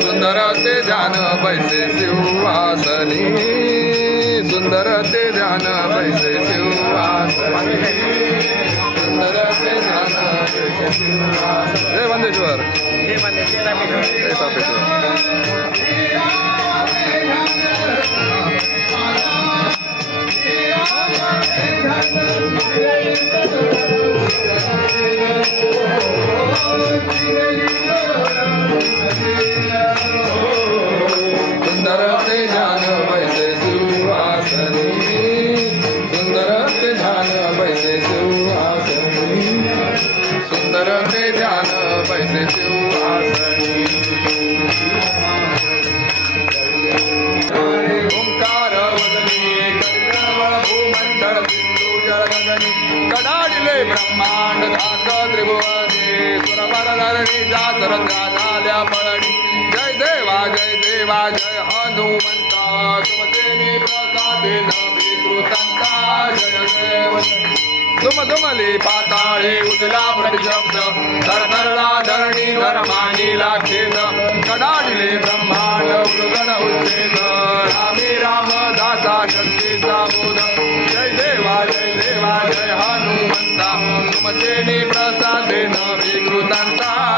सुंदर ते ध्यान बैसे शिवासनी, सुंदर ते ध्यान बैसे शिवासनी, सुंदर ते ध्यान बैसे शिवासनी. जय बंदेश्वर, जय तापेश्वर. सुंदर ते ध्यान बैसे शिवासनी, सुंदर ते ध्यान बैसे शिवासनी, सुंदर ते ध्यान बैसे शिवासनी. ओंकार वदनी कर्णवळ भूमंडळ सिंधू जळगगनी, कडाडिले ब्रह्मांड धाक त्रिभुवनी, सुरवर धरणी जातर झाल्या पळणी. जय देवा जय देवा जय हनुमंता, तुमचे प्रसादेन विकृतांता. जय देव तुम तुमली पाताळी उजला शब्द, धरधरला धरणी धर्मानी लाखेद. कडाडिले ब्रह्मांड मृगण उच्चेद, रामी रामदासा शक्तीचा बोध. जय देवा जय हनुमंता, तुमचे प्रसादेन विकृतांता.